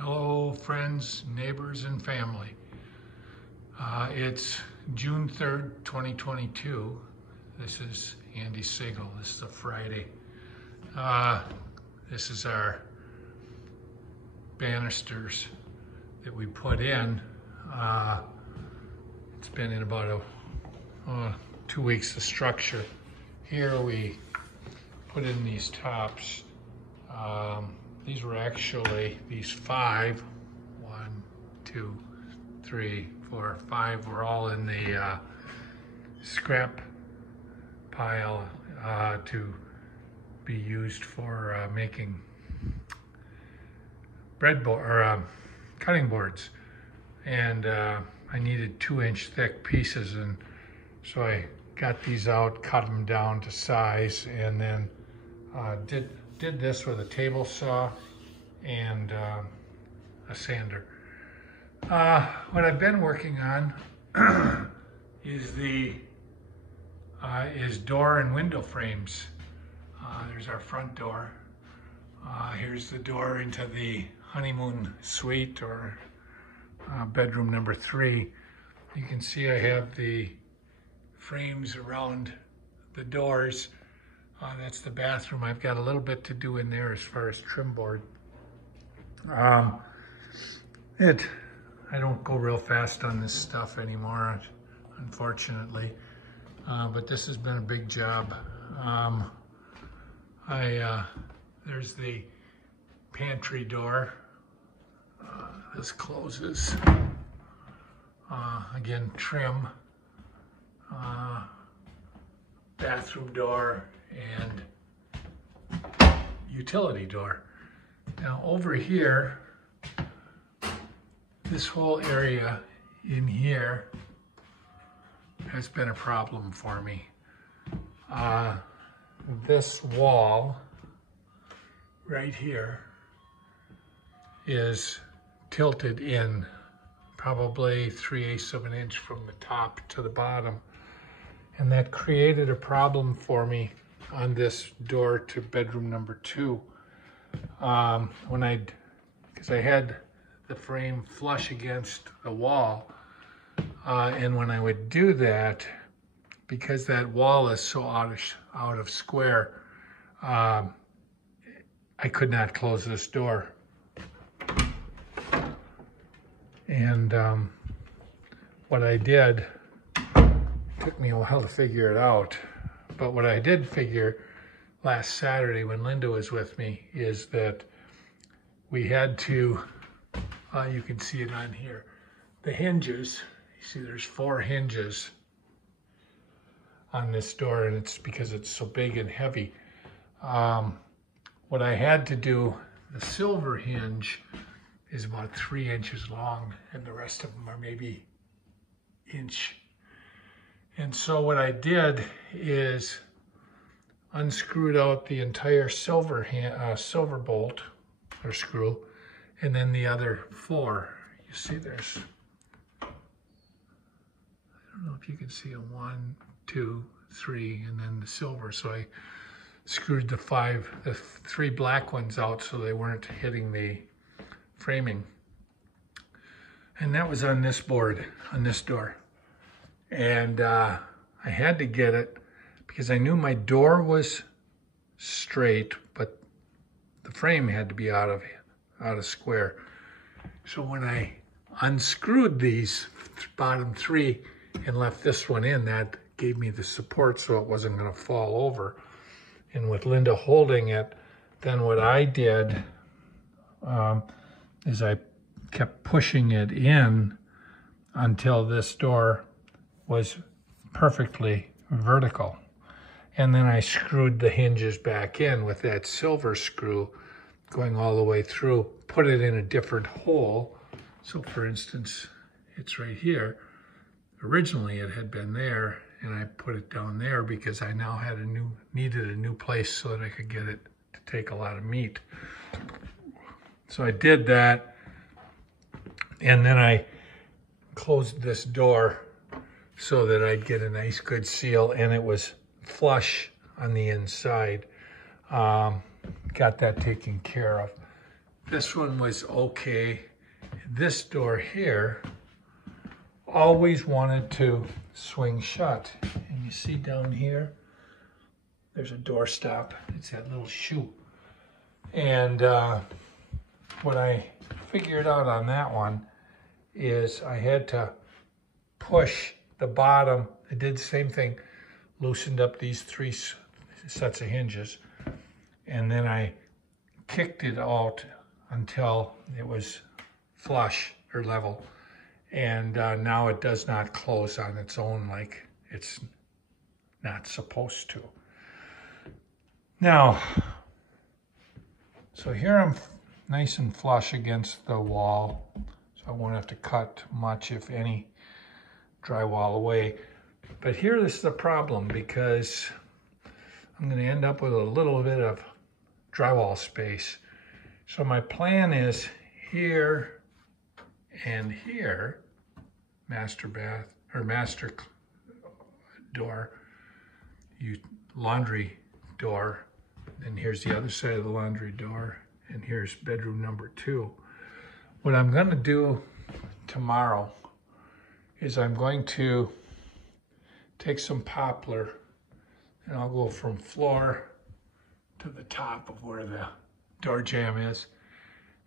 Hello, friends, neighbors, and family. It's June 3rd, 2022. This is Andy Siegel. This is a Friday. This is our banisters that we put in. It's been in about 2 weeks of structure. Here we put in these tops. These were actually, these 5, 1, 2, 3, 4, 5 were all in the scrap pile to be used for making cutting boards. And I needed 2-inch thick pieces, and so I got these out, cut them down to size, and then did this with a table saw and a sander. What I've been working on is door and window frames. There's our front door. Here's the door into the honeymoon suite, or bedroom number 3. You can see I have the frames around the doors. That's the bathroom. I've got a little bit to do in there as far as trim board. I don't go real fast on this stuff anymore, unfortunately. But this has been a big job. There's the pantry door. This closes. Again, trim. Bathroom door and utility door. Now over here, this whole area in here has been a problem for me. This wall right here is tilted in probably 3/8 of an inch from the top to the bottom. And that created a problem for me on this door to bedroom number 2. Because I had the frame flush against the wall, and when I would do that, because that wall is so out of square, I could not close this door. And what I did, took me a while to figure it out, but what I did figure last Saturday when Linda was with me is that we had to, you can see it on here, the hinges, you see there's 4 hinges on this door, and it's because it's so big and heavy. What I had to do, the silver hinge is about 3 inches long, and the rest of them are maybe inch. And so what I did is unscrewed out the entire silver bolt or screw, and then the other 4. You see there's, I don't know if you can see a 1, 2, 3, and then the silver. So I screwed the 3 black ones out so they weren't hitting the framing. And that was on this board, on this door. And I had to get it because I knew my door was straight, but the frame had to be out of square. So when I unscrewed these bottom 3 and left this one in, that gave me the support so it wasn't going to fall over. And with Linda holding it, then what I did is I kept pushing it in until this door was perfectly vertical. And then I screwed the hinges back in with that silver screw going all the way through, put it in a different hole. So for instance, it's right here. Originally it had been there, and I put it down there because I now had needed a new place so that I could get it to take a lot of meat. So I did that, and then I closed this door so that I'd get a nice good seal, and it was flush on the inside. Got that taken care of. This one was okay. This door here always wanted to swing shut. And you see down here, there's a door stop. It's that little shoe. And what I figured out on that one is I had to push the bottom. I did the same thing, loosened up these 3 sets of hinges, and then I kicked it out until it was flush or level. And now it does not close on its own like it's not supposed to. Now, so here I'm nice and flush against the wall, so I won't have to cut much, if any, drywall away. But here is the problem, because I'm going to end up with a little bit of drywall space. So my plan is here and here, master bath or master door, laundry door, and here's the other side of the laundry door, and here's bedroom number 2. What I'm going to do tomorrow is I'm going to take some poplar and I'll go from floor to the top of where the door jamb is,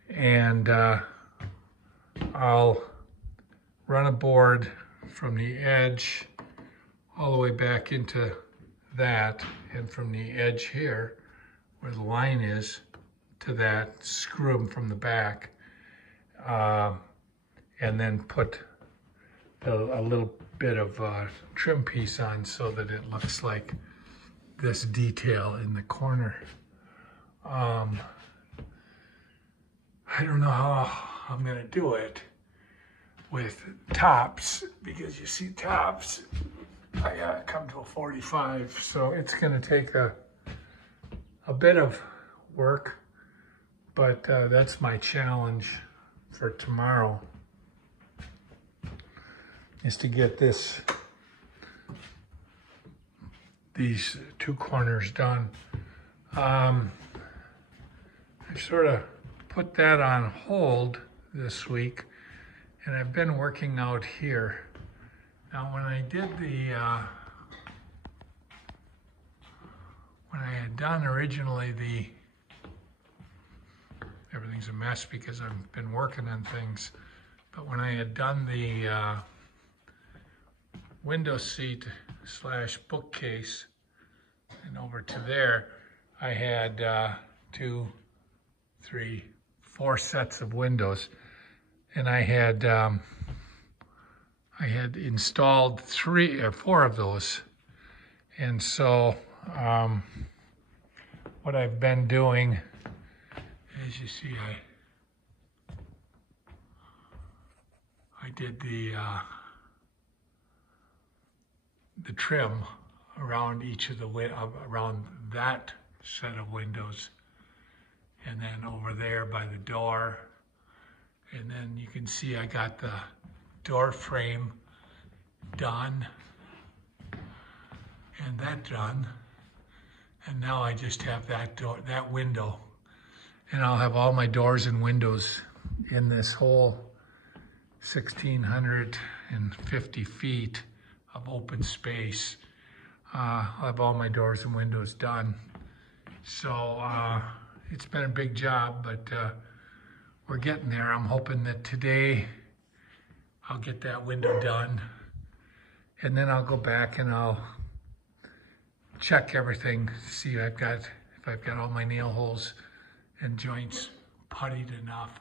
and I'll run a board from the edge all the way back into that, and from the edge here where the line is to that, screw them from the back, and then put a little bit of trim piece on so that it looks like this detail in the corner. I don't know how I'm gonna do it with tops, because you see tops, I gotta come to a 45, so it's gonna take a bit of work, but that's my challenge for tomorrow, is to get these 2 corners done. I sort of put that on hold this week, and I've been working out here. Now, when I did when I had done originally everything's a mess because I've been working on things, but when I had done the window seat / bookcase, and over to there, I had 2, 3, 4 sets of windows, and I had installed 3 or 4 of those. And so what I've been doing, as you see, I did the trim around each of the around that set of windows, and then over there by the door, and then you can see I got the door frame done and that done, and now I just have that window, and I'll have all my doors and windows in this whole 1,650 feet of open space. I'll have all my doors and windows done. So it's been a big job, but we're getting there. I'm hoping that today I'll get that window done, and then I'll go back and I'll check everything, see if I've got all my nail holes and joints puttied enough.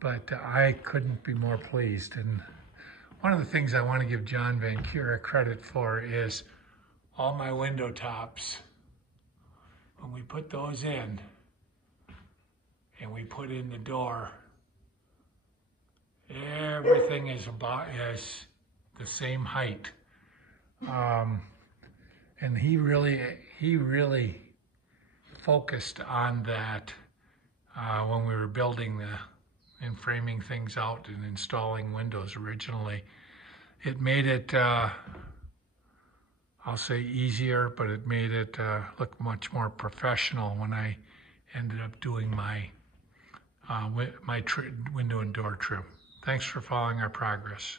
But I couldn't be more pleased. And one of the things I want to give John Vancura credit for is all my window tops. When we put those in and we put in the door, everything is the same height. And he really focused on that when we were building and framing things out and installing windows originally. It made it, I'll say easier, but it made it look much more professional when I ended up doing my window and door trim. Thanks for following our progress.